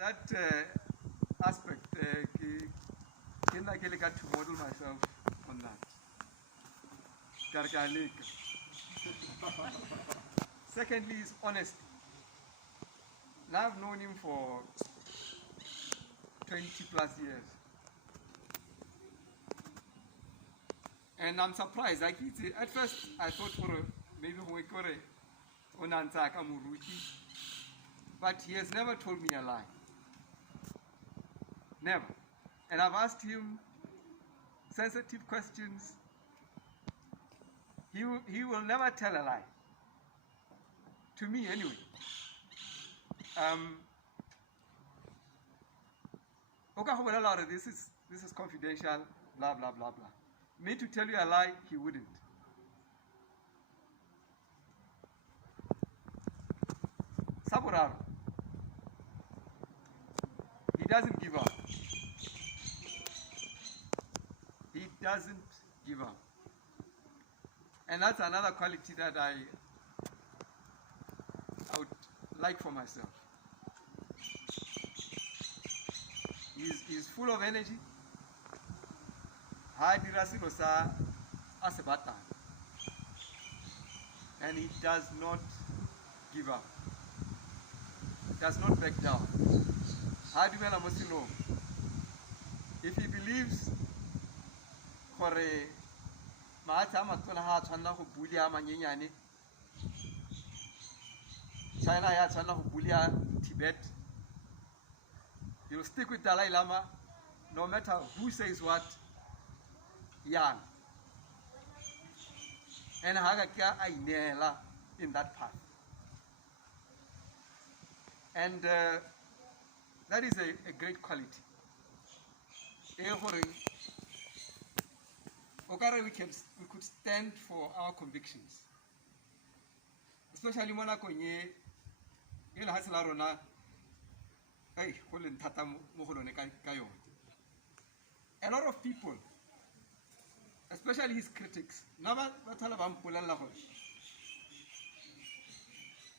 that aspect, I got to model myself on that. Gargaleka. Secondly is honesty. Now I've known him for 20 plus years. And I'm surprised. Like at first I thought maybe but he has never told me a lie. Never. And I've asked him sensitive questions. He will never tell a lie. To me, anyway. This is confidential, blah, blah, blah, blah. Me to tell you a lie, he wouldn't. Saburaro. He doesn't give up. He doesn't give up. And that's another quality that I would like for myself. He's full of energy. And he does not give up. Does not back down. If he believes China Tibet, he'll stick with Dalai Lama no matter who says what. Young. And Hagakia Ainela in that path. And that is a great quality. We could stand for our convictions. Especially Monaco, a lot of people, especially his critics,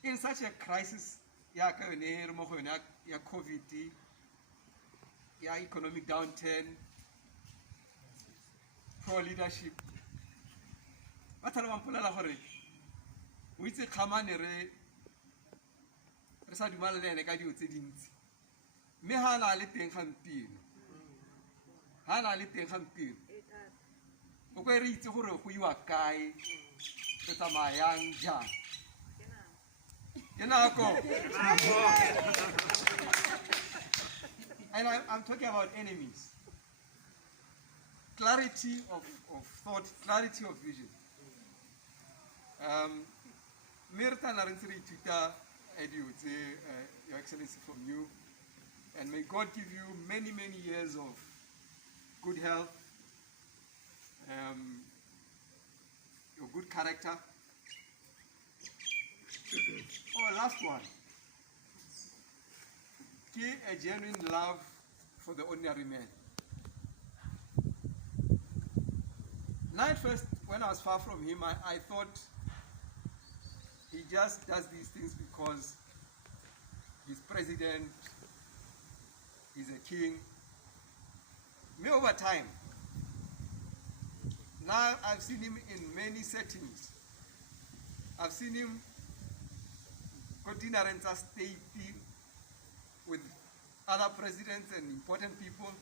in such a crisis, COVID, economic downturn, poor leadership, and I'm talking about enemies. Clarity of thought, clarity of vision. Mirta Narensiri Twitter, Your Excellency, from you. And may God give you many, many years of good health, your good character. Oh, last one. Give a genuine love for the ordinary man. Now at first, when I was far from him, I thought he just does these things because he's president, he's a king. Me over time, now I've seen him in many settings. I've seen him continue to stay with other presidents and important people,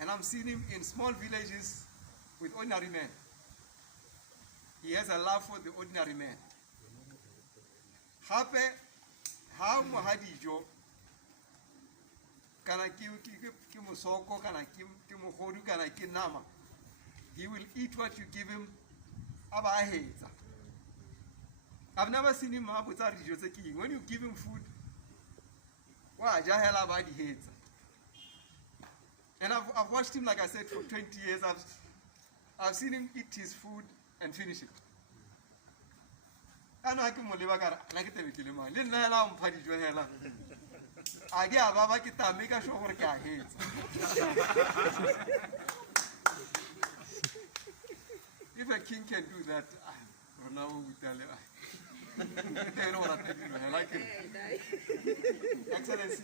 and I'm seeing him in small villages with ordinary men. He has a love for the ordinary man. Happy, how Mohadijo, Kimusoko, Kimuhodu, Kanakinama. He will eat what you give him. I've never seen him have without Joseki. When you give him food, and I've watched him, like I said, for 20 years. I've seen him eat his food and finish it. I know I can live like it. If a king can do that, Ronaldo will tell you. I like it. Excellency.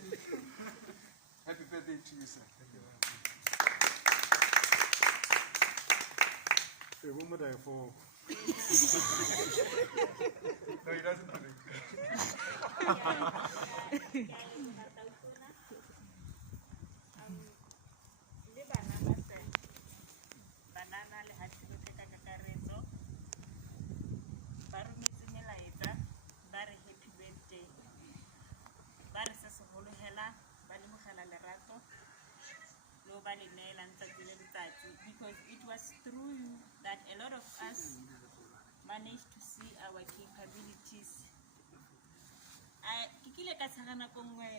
sir. A woman I for No, he doesn't do it. Because it was through you that a lot of us managed to see our capabilities. Kikile ka tsagana ko ngwe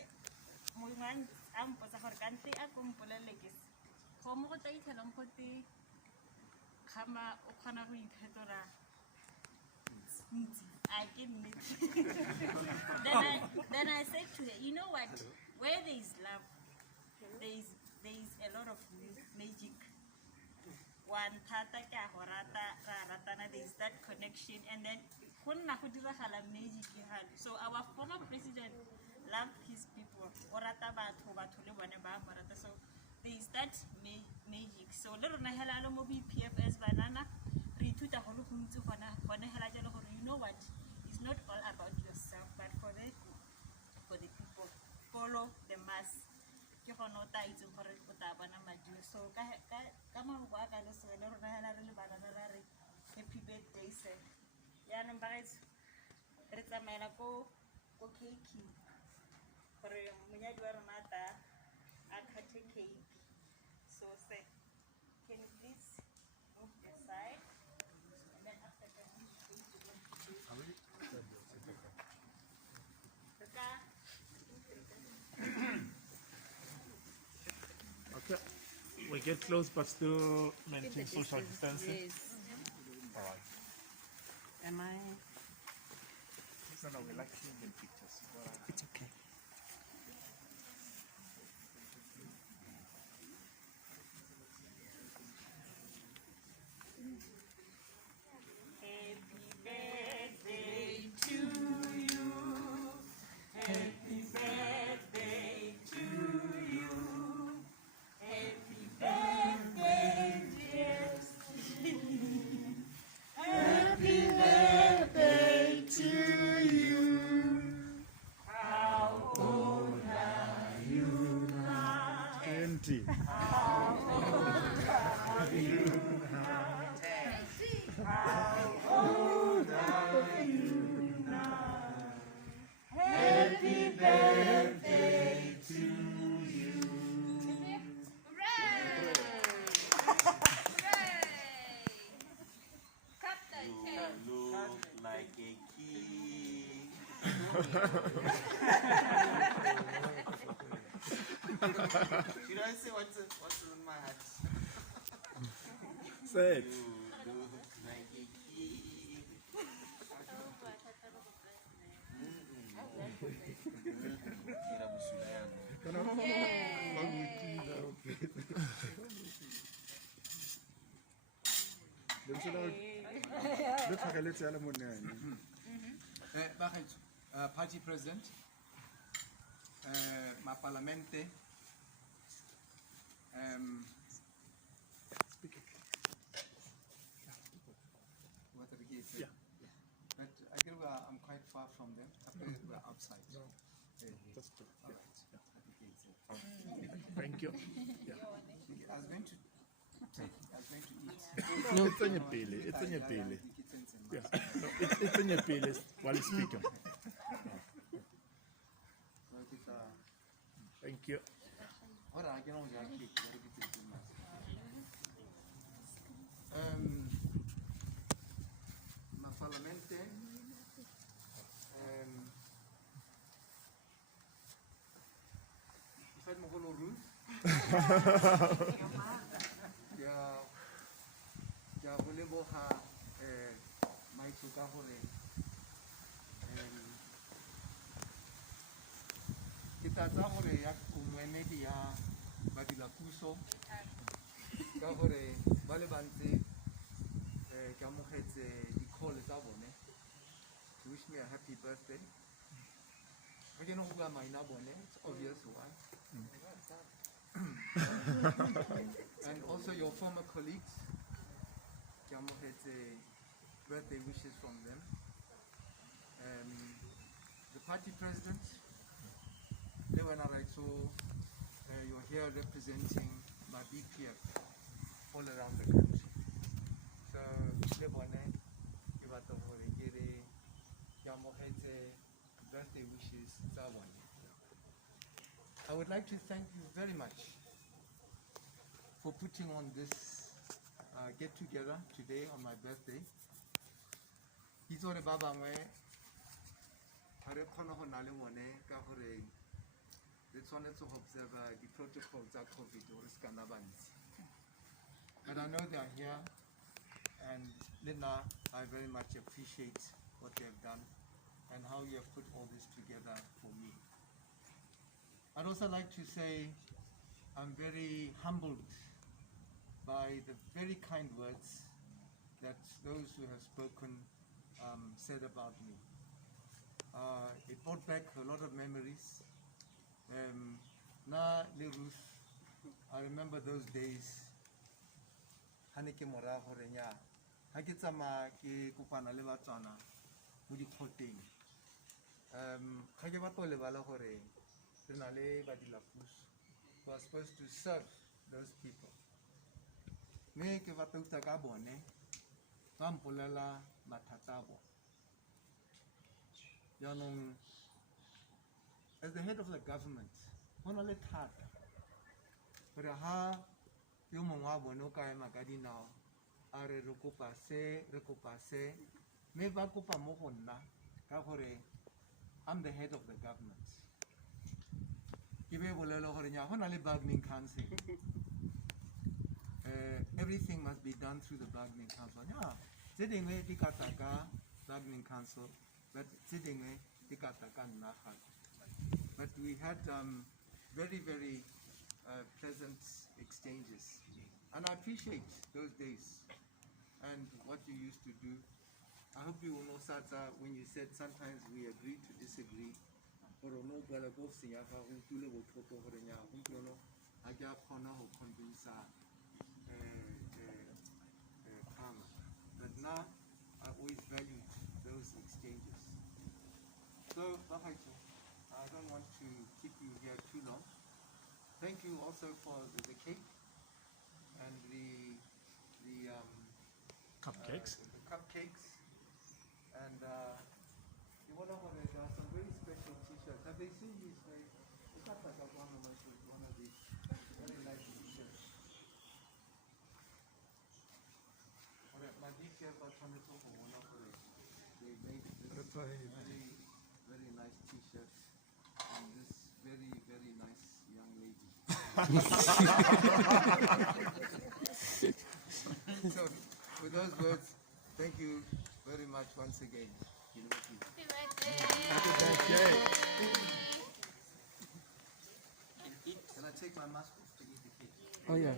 mo ngwan a mpotsa gore kante a ko mpolele ke go mo go tla itlhelang go te khama o khona go iphetola I get it. Then I said to her, you know what? Where there is love, there is a lot of magic. One tata ka horata ratana, there is that connection, and then magic. So our former president loved his people. So there is that magic. So little na helalo mo BPFS banana rituta holo humtu you know what? It's not all about yourself, but for the people. Follow the mass. So happy birthday, sir. Yeah, number is Rizamela go cake. For Munyadwaramata, I cut a cake. So, say, can you please move aside? And then after that, Okay. We get close, but still maintain social distancing. Yes. All right. Am I? No, we like seeing the pictures. It's okay. Like a key. Should I say what's in my heart? Say it. You look like a key. Party president, my parlamente, what are the gates? Yeah. But I think I'm quite far from them. We're outside. No. Yeah. That's good. All Yeah. right. At the gates, Thank you. I was going to take, I was going to eat. No, it's on your belly. It's on your belly. Yeah. No, it's on your belly while you're speaking. Thank you. Ma parlamente faites mon rôle Ruth. Ya volebo ha mai tsuka hore ke tatsa hore ya kumwemedi ya badila puso ka hore ba le bantsi ke amogetse di-call tsa bone to wish me a happy birthday. Ga ke no go bua maina bone, it's obvious why. And also your former colleagues. Kiamo had birthday wishes from them. The party president, Lewana Raito, you're here representing my BPF all around the country. So, Lewana, birthday wishes. I would like to thank you very much for putting on this get together today on my birthday. Hitore ba bangwe ha re khona ho na le ngone ka hore re tshwanetse ho observe the protocol tsa COVID hore se kana bantsi. But I know they are here, and Lina, I very much appreciate what they have done and how you have put all this together for me. I'd also like to say I'm very humbled by the very kind words that those who have spoken said about me. It brought back a lot of memories. Na le Ruth, I remember those days. Haneke mora hore nya ha ke tsama ke kopana le batswana mo dikgoteng. Ga ke batla le bala hore re na le badilapuso who are supposed to serve those people. Me ke batla uta ka bone ba mpolela mathata a bona. Yaanong, as the head of the government, ho na le thata hore ha yo mongwe wa bone o ka ema ka dinao a re re kopa se me ba kopa mo go nna ka gore I'm the head of the government. Ke be bolelo gore nya ho na le bargaining council. Everything must be done through the bargaining council. Yeah, tse dingwe di ka tla ka bargaining council, but tse dingwe di ka tla ka nna gape. But we had very, very pleasant exchanges. And I appreciate those days and what you used to do. I hope you will know, Sata, when you said sometimes we agree to disagree. Or no, but I both say, I have to do a photo for the young. I got Hona who convince karma. But now I always valued those exchanges. So, I don't want to keep you here too long. Thank you also for the cake and the Cupcakes. the cupcakes. And you want to know there are some very special t-shirts. Have they seen these? One of these very nice t-shirts. My DPF they made this very nice t-shirt and this very, very nice young lady. So, with those words, thank you very much once again. Happy birthday. Can I take my mask off to eat the cake? Oh yeah.